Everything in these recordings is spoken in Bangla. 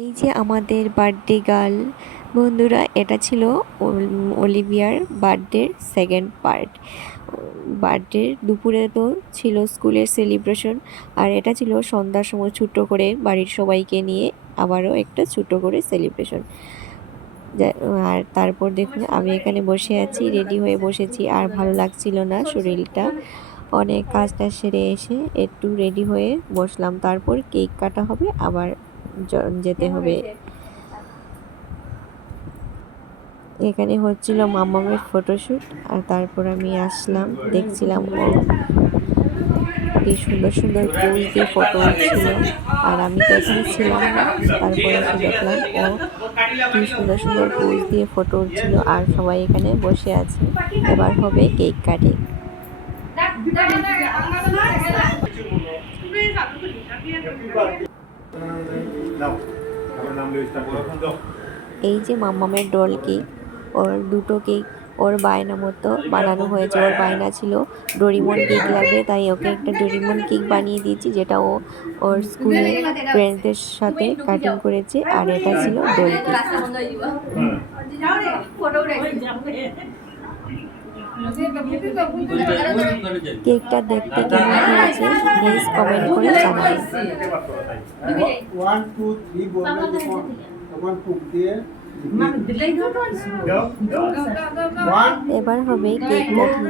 এই যে আমাদের বার্থডে গার্ল বন্ধুরা, এটা ছিল অলিভিয়ার বার্থডের সেকেন্ড পার্ট। বার্থডের দুপুরে তো ছিল স্কুলের সেলিব্রেশন, আর এটা ছিল সন্ধ্যার সময় ছোট্ট করে বাড়ির সবাইকে নিয়ে আবারও একটা ছোট্ট করে সেলিব্রেশন। আর তারপর দেখুন আমি এখানে বসে আছি, রেডি হয়ে বসেছি, আর ভালো লাগছিল না শরীরটা। অনেক কাজটা সেরে এসে একটু রেডি হয়ে বসলাম। তারপর কেক কাটা হবে, আবার যেতে হবে। এখানে হচ্ছিল মাম্মামের ফটোশ্যুট, আর তারপর আমি আসলাম, দেখছিলাম ও কি সুন্দর সুন্দর পোজ দিয়ে ফটো উঠছিল, আর আমি তো এখানে ছিলাম না। তারপরে এসে দেখলাম ও কি সুন্দর সুন্দর পোজ দিয়ে ফটো উঠছিল, আর সবাই এখানে বসে আছে। এবার হবে কেক কাটিং। এই যে মাম্মামের ডল কেক, ওর দুটো কেক ওর বায়না মতো বানানো হয়েছে। ওর বায়না ছিল ডোরিমন কেক লাগবে, তাই ওকে একটা ডোরিমন কেক বানিয়ে দিয়েছি, যেটা ও ওর স্কুলে ফ্রেন্ডসদের সাথে কাটিং করেছে। আর এটা ছিল ডল কেক। কেকটা দেখতে কেমন হয়েছে প্লিজ কমেন্ট করে জানাবেন। এবার হবে cake cutting.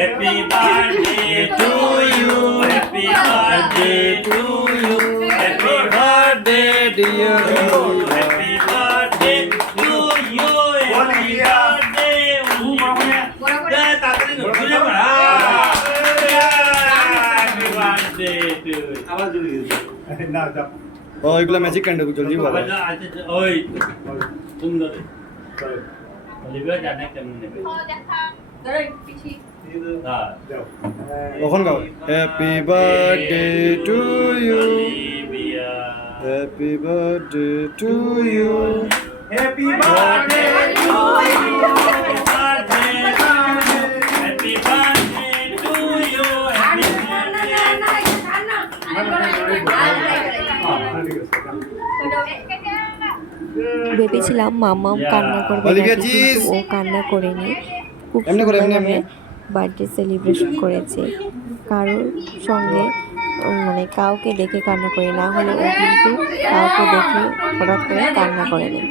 Happy birthday to you, happy birthday to you, happy birthday dear you, happy birthday to you, happy birthday. Happy birthday to you. এগুলা ম্যাজিক কাইন্ড জলদি বলো। ওই সুন্দর অলিভিয়া জানে কেমন নেবে। কখন গাও? Happy birthday to you, happy birthday to you, happy birthday to you, happy birthday to you, ভেবেছিলাম মাম্মাম কান্না করবে নাকি, কিন্তু ও কান্না করেনি। খুব সুন্দরভাবে বার্থডে সেলিব্রেশন করেছে। কারোর সঙ্গে মানে কাউকে দেখে কান্না করে না, হলে ও কিন্তু কাউকে দেখে হঠাৎ করে কান্না করেনি।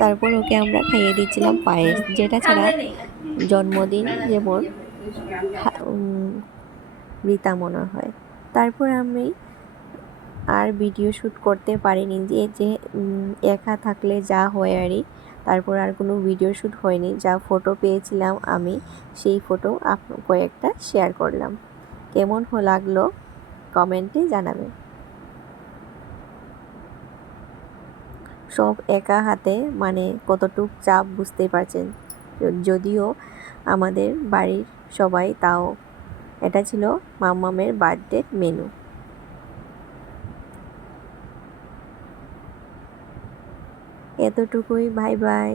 তারপর ওকে আমরা খাইয়ে দিচ্ছিলাম পায়েস, যেটা ছাড়া জন্মদিন যেমন রীতা মনে হয়। তারপর আমি আর ভিডিও শ্যুট করতে পারিনি, যে একা থাকলে যা হয় আরই। তারপর আর কোনো ভিডিও শ্যুট হয়নি। যা ফটো পেয়েছিলাম আমি, সেই ফটো কয়েকটা শেয়ার করলাম। কেমন লাগলো কমেন্টে জানাবেন। সব একা হাতে মানে কতটুক চাপ বুঝতেই পারছেন। যদিও আমাদের বাড়ির সবাই, তাও এটা ছিল মাম্মামের বার্থডে মেনু। এতটুকুই, বাই বাই।